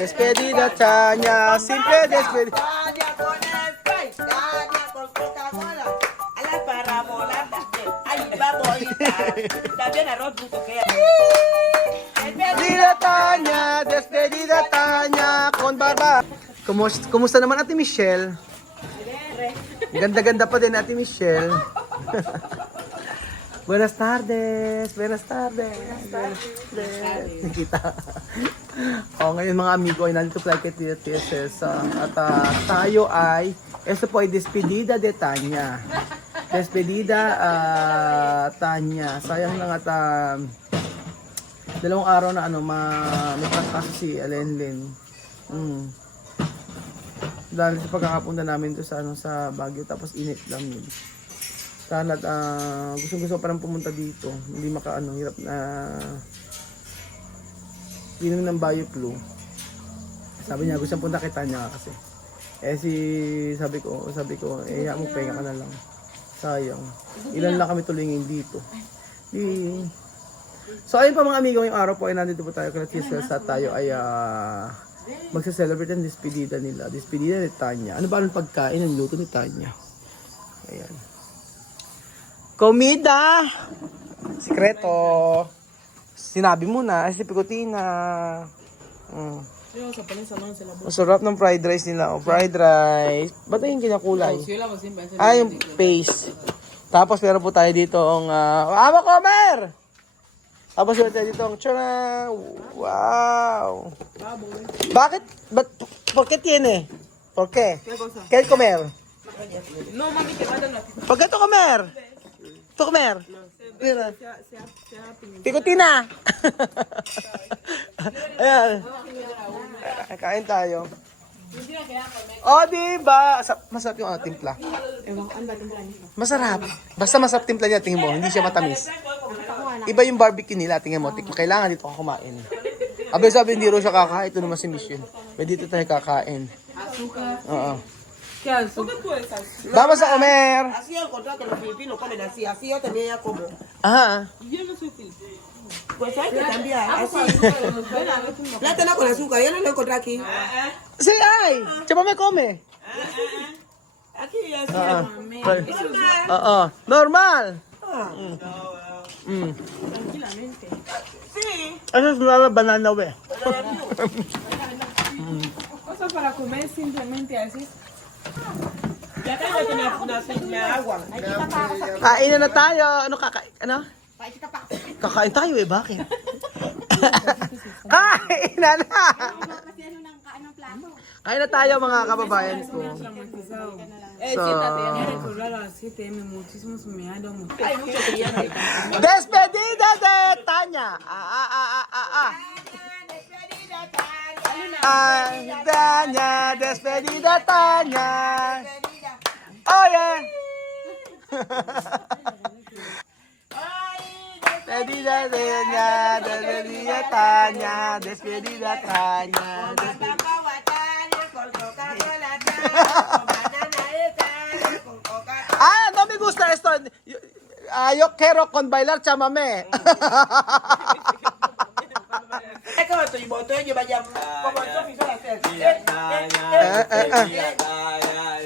Despedida Tanya, simple despedida. Tanya con Sprite, Tanya con Coca-Cola, a la parabolada, ahí va bonita, también arroz bruto que Despedida Tanya, con barba. Kumusta naman Ate Michelle? Ganda-ganda pa din Ate Michelle. Buenas tardes. Nakita. Ngayon mga amigo ay nandito pala kay Tia Cesa. At tayo ay, ito po ay Despedida de Tanya. Despedida Tanya. Sayang lang at dalawang araw na may trangkaso si Alenlen. Dahil sa pagkakapunta namin to sa Baguio, tapos init lang yun. Sana gusto pa rin pumunta dito. Hindi hirap na inom ng BioFlu. Sabi niya gusto punta kay Tanya kasi. Sabi ko, mo penga ka na lang. Sayang. Ilan lang kami tulingin dito. So ayun pa mga amigo, ngayong araw po ay nandito po tayo kay Tia sa tayo ay magse-celebrate ang despedida nila. Despedida ni Tanya. Ano ba ang pagkain ng luto ni Tanya? Ayan. Komida! Sikreto. Sinabi mo na, si Picotina. Masarap ng fried rice nila. Fried rice. Ba't yung kinakulay? Yung paste. Tapos meron po tayo dito ang Aba Comer! Tapos meron tayo dito ang tiyana. Wow! Bakit? ¿Por qué tiene? ¿Por qué? ¿Qué comer? No, mami, que vayan a ¿Por qué tú comer? ¿Tú comer? Mira. Picotina! Ayan. Kain tayo. Diba? Masarap yung timpla. Masarap. Basta masarap timpla niya, tingin mo. Hindi siya matamis. Iba yung barbecue nila, tingin mo. Kailangan dito ka kumain. Sabi, hindi rin siya kakain. Ito naman si Mission. Pwede dito tayo kakain. Oo. Vamos a comer. Así he encontrado que los filipinos comen así yo también ya como. Ajá. Yo no soy filipino. Pues hay que cambiar, así. Plátano con azúcar, yo no lo encontré aquí. Sí, ay. Chapa me come. Aquí así. Normal. Tranquilamente. Sí. Eso es una banana, güey. Cosa para comer simplemente así. Ya acá ya tenía agua. Kain na tayo. Ano kakain? Ano? Kakain tayo Bakit? Kain na! Kain na tayo mga kababayan ko. Siéntate, ya me recordar a las 7 m muchísimo se me ha dado mucho. Hay mucho que ya no. Despedida de Tanya. Tanya, despedida Tanya. Oh yeah. Despedida Tanya, despedida Tanya, despedida Tanya. No me gusta esto. Yo quiero con bailar chamamé. Como estoy botón, yo vaya como esto me suele hacer.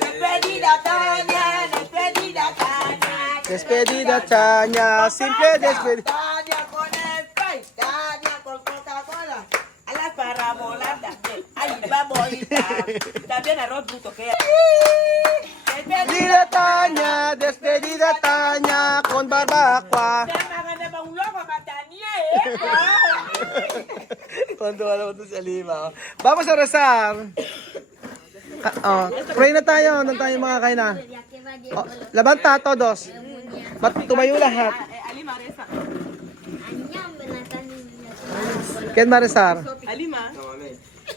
Despedida Tanya, despedida Tanya. Despedida Tanya, simple despedida. Tanya con Sprite, Tanya con Coca-Cola, a la parabolada, ahí va bonita, también arroz bruto que Despedida Tanya, despedida Tanya, con barbacoa. Tuwan-tuwa naman ito si Alima. Vamos a rezar. Pray na tayo. Nandun tayo mga kain na. Labanta todos. Tumayo lahat. ¿Quién va a rezar? Alima.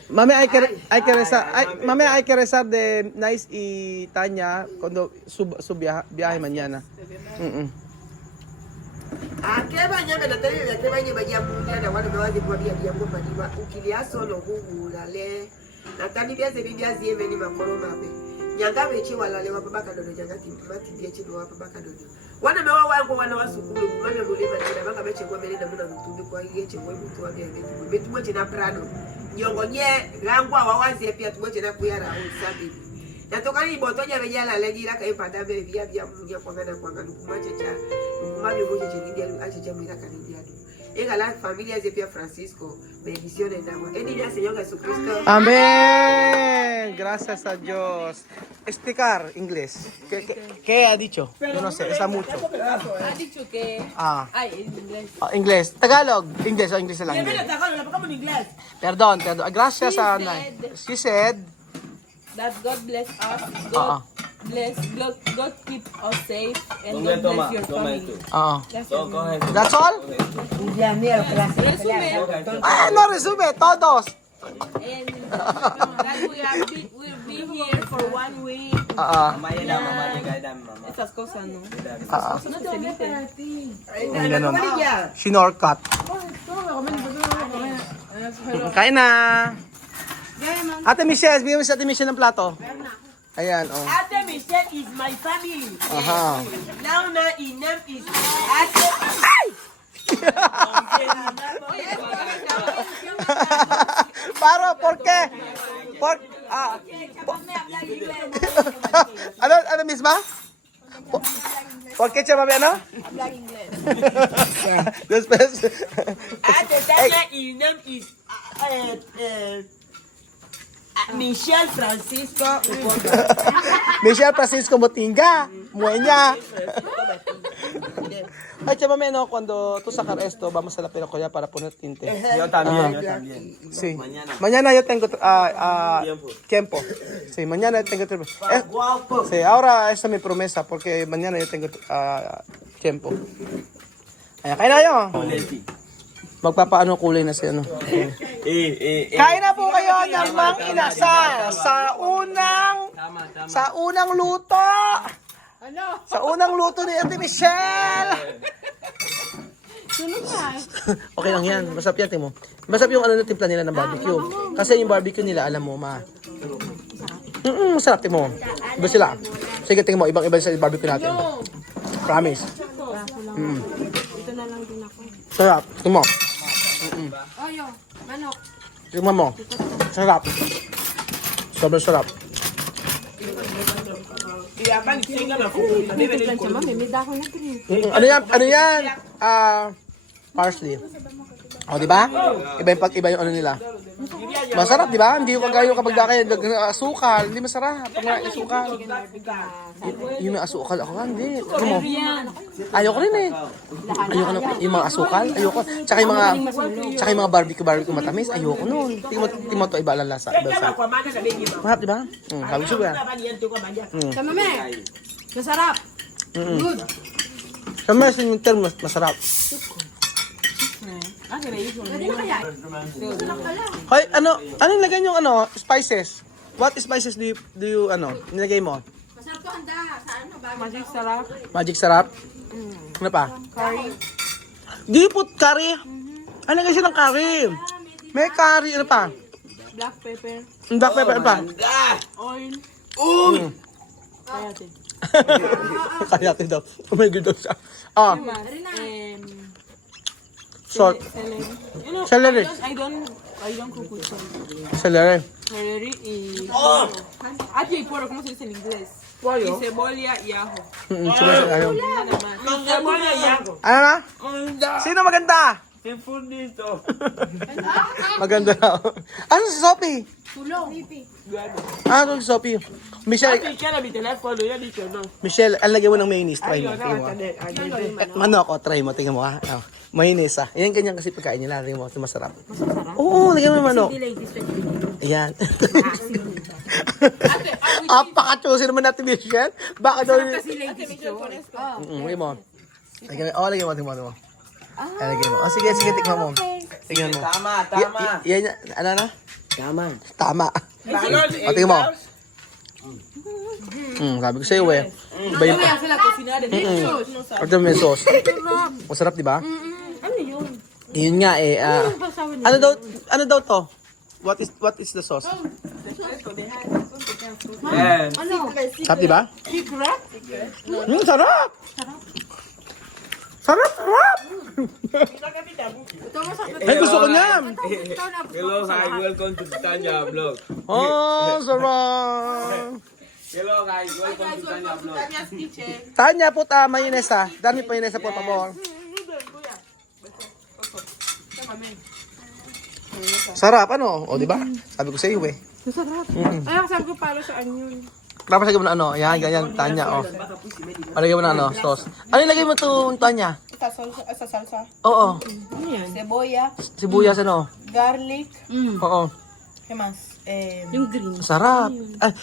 Mami, hay que rezar. Mami, hay que rezar de Nice y Tanya cuando su viaje mañana. Akebanya menatari akebanya banya mundia na wale bawazi kwa bia bia ngoma ni ukiliaso no gugu lale natani bia ze bia zie meni makoro mabe Nyanga mechi wala lewa babaka dodo nyanga timati biechi no babaka dodo. Wana mewa wangu wana wasukulu wana mulima tena baka mechi kwa melenda muna mtumbi kwa yeche kwa mtu wa bia betu mwe tena prano. Nyongo nye rangwa wawazi pia tumoche na kuyara au sabi. Natoka ni botoja bejala legira kai pada be bia mungia kwa ngana kumache cha kumabe moja chendia acha cha mwira kandia. Ega la familia Zepia Francisco, bendiciones en agua. En el Señor Jesucristo. Amén. Gracias a Dios. Explicar inglés. ¿Qué ha dicho? Yo no sé, está mucho. Ha dicho que... Ay, en inglés. Inglés. Tagalog. Inglés o inglés lang. Inglés. Perdón. Gracias a... She said... That God bless us. God keep us safe and God bless your family. That's all? Resume. Ay, no resume. Todos. And that we'll be here for 1 week. Esas cosas, ¿no? Esas cosas no se dicen. Ganon. Shinorkat. Kain na. Ate Michelle, bigyan mo si Ate Michelle ng plato. Ayan, oh. Ate Michelle is my family. Aha. Now na inam is Ate. Paro, ¿por qué? Ano misma? ¿Por qué, Chamabiano? Hablar inglés. Después. Ate Tana inam is Michelle Francisco. Michelle Francisco Motinga. Mueña. Ay, Chamabiano, cuando tú sacar esto, vamos a la peluquería para poner tinte. Yo también. Sí. Mañana yo tengo tiempo. Sí, mañana tengo tiempo. Sí, ahora esa es mi promesa porque mañana yo tengo tiempo. Ayan, kain na kayo. Magpapaano kulay na siya, no? Kain na po kayo ng Mang Inasal sa unang luto. Sa unang luto ni Ate Michelle. Okay lang yan. Masarap yan, Timo. Masarap yung ano na timpla nila ng barbecue. Kasi yung barbecue nila, alam mo, masarap, Timo. Iba sila. Sige, tingin mo. Ibang-iba sa barbecue natin. Promise. Ito na lang din ako. Sarap. Tingin mo. Oyo, manok. Tingnan mo. Sarap. Sobrang sarap. Ano yan? Parsley. O, di ba? Iba yung ano nila. Masarap, di ba? Hindi yung kagaya kapag kayo asukal. Hindi masarap. Pag nga asukal. Yung may asukal ako, hindi. Ano mo? Ayoko rin eh. Ayoko na. Yung mga asukal, ayoko. Tsaka yung mga barbecue matamis, ayoko nun. Tingmo to, iba lang lasa. Masarap, di ba? Sabi ko siya. Tama, me. Masarap. Good. Sa mes, yung term, masarap. Hoy, anong lagay yung spices? What spices do you nilagay mo? Masarap to handa. Sa ano, bago. Magic sarap? Ano pa? Curry. Do you put curry? Ano lagay siya ng curry? May curry, ano pa? Black pepper. Black pepper, ano pa? Oil. Kayate. Kayate daw. Oh my God daw siya. Salt. Celery. You know, Celery. I don't cook with celery. Celery. Celery y... Aquí, poro, ¿cómo se dice en inglés? Y cebolla y ajo. Ayaw. Nada más. Cebolla y ajo. Ano na? Sino maganda? Seafood dito. Maganda na. Ano si Sophie? Tulong. Ano si Sophie? Michelle, Michelle, mi telefono, ya dicho no. Michelle, ang lagay mo ng mayonnaise. Try mo. Tingnan mo. Manok, try mo. Tingnan mo ha. Mayonnaise ha. Yan ganyan kasi pagkain nila. Tingnan mo. Masarap. Oo, lagay mo yung manok. Ayan. Apaka-choosy naman natin, Michelle. Baka daw yung... Lagay mo. Lagay mo. Tingnan mo. Lagay mo. Sige, tingnan mo. Tingnan mo. Tama. Yan, ano na? Tama. Tingnan mo. Sabi ko sa'yo eh. Iba yung... Sila cocinar de delicious. Ito may sauce. Masarap, di ba? Ano yun? Yun nga eh. Ano daw to? What is the sauce? Yes. Sarap, di ba? Sarap! Sarap, sarap! Ay, gusto ko niyan! Hello, hi, welcome to Tanya Vlog. Oh, sarap! Hello guys, welcome to Tanya Vlog. Tanya, puta, mayonesa. Dami pa mayonesa, por favor. Sarap, ano? O, di ba? Sabi ko sa iyo, eh. Masarap. Ay, ang sabi ko palo sa onion. Tapos lagay mo na ano, yan, ganyan, Tanya, oh. Palagay mo na ano, sauce. Ano ilagay mo itong Tanya? Sa salsa. Oo, Cebolla, sibuyas, ano? garlic, Oo, ¿qué más? Yung green. sarap. Ay,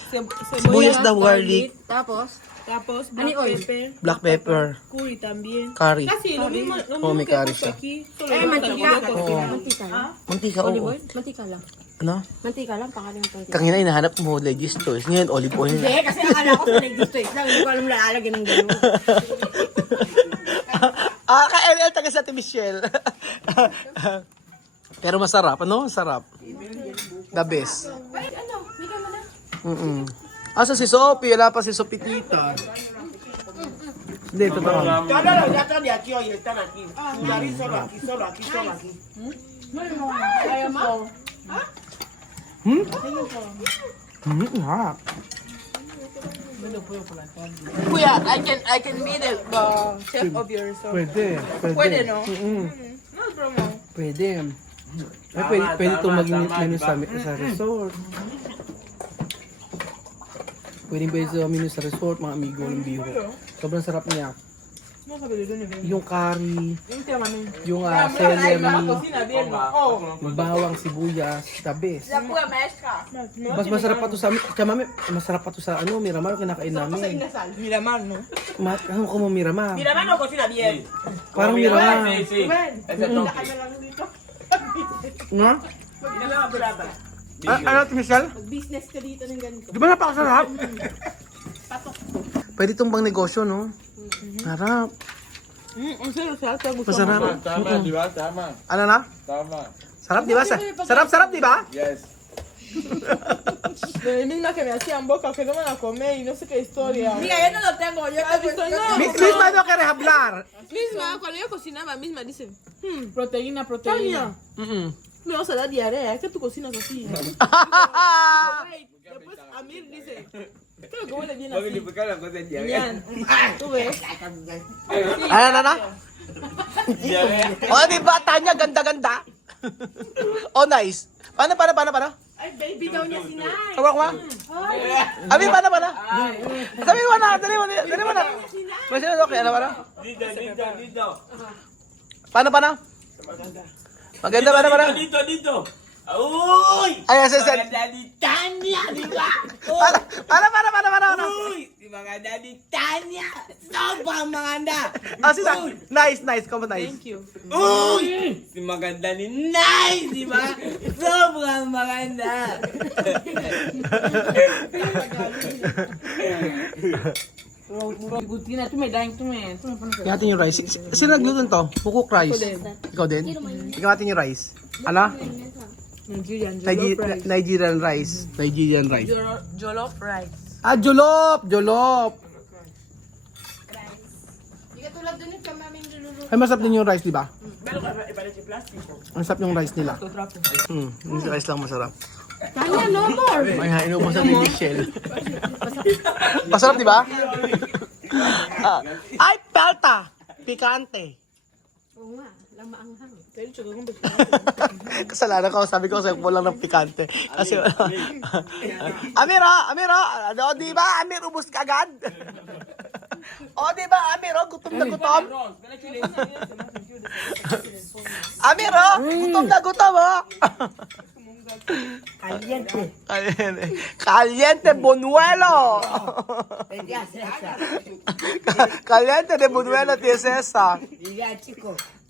sibuyas daw, garlic, Tapos, Tapos, Ano black oil? pepper, black pepper, curry también. curry. Casi lo mismo Oh, may que curry he puesto siya. aquí. Solo eh, lo mantika. Oo. Mantika lang. Mantika, Olive oo. oil? Mantika lang. Ano? Mantika lang, pakalimutan ko. Kanina hinahanap mo legis to. Ngayon, olive oil Hindi, na. kasi akala ko sa dito eh. Hindi ko alam lalagyan ng gano'n. Ka-LL taga sa Ate Michelle. Pero masarap, ano? Masarap. The best. Ay, ano? Bigyan mo na. Asa si Sophie? Wala pa si Sophie tita. Hindi, totoo. Harap. Kuya, I can be the chef of your restaurant. Pwede. Pwede, no? No problem. Pwede. Ay, pwede itong maging menu sa resort. Pwede sa menu sa resort, mga amigo ng biro. Sobrang sarap niya. No sabi dito ni Ben. Yung curry, Yung tema namin. yung Ay, celery, cocina bien, no? Oh. yung bawang sibuyas, the best. La pura maestra. Mas masarap pa to sa mami, masarap pa to sa ano, Miramar kinakain namin. Miramar, no? Ano ko mo Miramar? Miramar no cocina bien. Parang Miramar. Sí, sí. Ese toque. Nga? Ano ito, Michelle? Business ka dito ng ganito. Di ba napakasarap? Pwede itong bang negosyo, no? Sarap. Ang sarap sa gusto. Masarap. Tama, di ba? Tama. Ano na? Tama. Sarap, di ba? Sarap, di ba? Yes. Misma que me hacían boca, que no me la comé y no sé qué historia. Mira, yo no lo tengo. Yo No. Misma no quiere hablar. Misma, cuando yo cocinaba, misma dice, proteína, proteína. Me vas a dar diarrea, es que tú cocinas así. Ay, después Amir dice, creo que huele bien Huwag así. ilipikan ang kasi diyan. Yan. ¿Tú ves? Ano na? O, di ba? Tanya, ganda-ganda. Oh, nice. Paano? Ay, baby daw niya si Nay. Tawag mo? Abi, paano? Sabi mo na, dali mo na. Masya okay, ano ba? Dito. Paano? Maganda. Dito. Uy! Ay, yes. Daddy Tanya, di ba? Paano? Uy! Si mga Daddy Tanya! Sobrang maganda! Ah, nice. Come nice. Thank you. Uy! Si maganda ni Nice, di ba? Sobrang maganda! Gutina, tú me pones. Tingnan yung rice. Sino nagluto to? Bukok rice. Ikaw din? Tingnan natin yung rice. Ano? Nigerian, Nigerian rice. jollof rice. Ah, jollof. Hindi ka tulad dun yung kamaming lululu. Ay, masarap din yung rice, di ba? Masarap yung rice nila. Yung rice lang masarap. Tanya, no more. Ay, inuubusan ni Michelle. Masarap, di ba? Ay, palta. Pikante. Oo nga, lamaanghang. Kasalanan ko, sabi ko sa'yo, lang ng pikante. Kasi, Amiro, o, di ba? Amir, ubus ka agad. O, di ba, Amiro, gutom na gutom. Amiro, gutom na gutom, o. Caliente Bonuelo. Caliente de Bonuelo, tía César.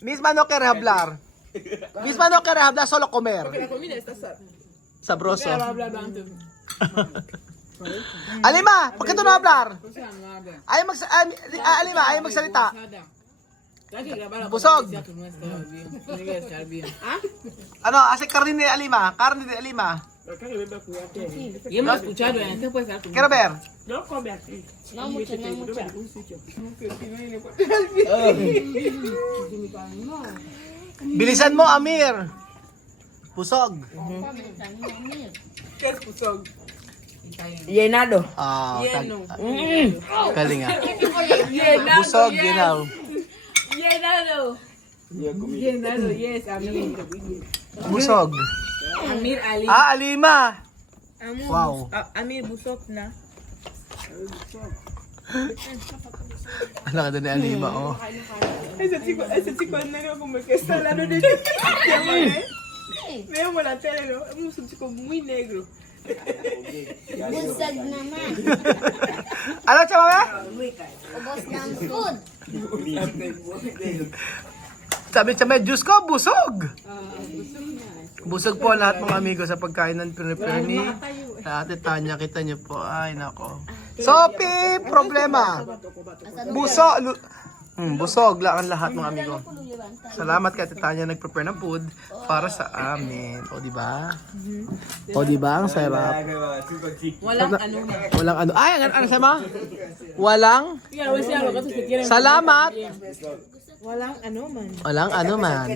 Misma no quiere hablar. Solo comer. La comida está Sabroso. habla antes. Alima, ¿por qué tú no hablar? O sea, no habla. Alima, ayaw magsalita. Hay que grabar la Busog. comida que no está bien. Tiene que estar bien. Ano, ase karne ni Alima. Y hemos escuchado en este pues algo. Quiero ver. No come aquí. No mucho, no mucho. Bilisan mo, Amir. Busog. ¿Qué es pusog? Llenado. Ah, Lleno. galing ah. Llenado. Busog, yes. ginaw. Llenado. Llenado, yes. Amir. Busog. Amir Ali. Ah, Alima. Amir, Wow. Amir busog na. Ano ka doon ni Alima, oh. Ese chico es negro como el que está al lado de ti. Veamos la tele, ¿no? Es un chico muy negro. Busag naman. Ano, chama? Ubos ng food. Sabi, Diyos ko, busog. Busog po lahat mga amigo sa pagkain ng prepare ni Ate Tanya. Kita niyo po. Ay, nako. Sophie, problema. Busog lang ang lahat mga amigo. Salamat kay Ate Tanya nag-prepare ng food para sa amin. O, di ba? O, di ba? Ang sarap. Walang ano na. Walang ano. Ay, ano sama? Walang Mira, voy a decir algo que se quieren. salamat. Walang ano man. Walang ano man.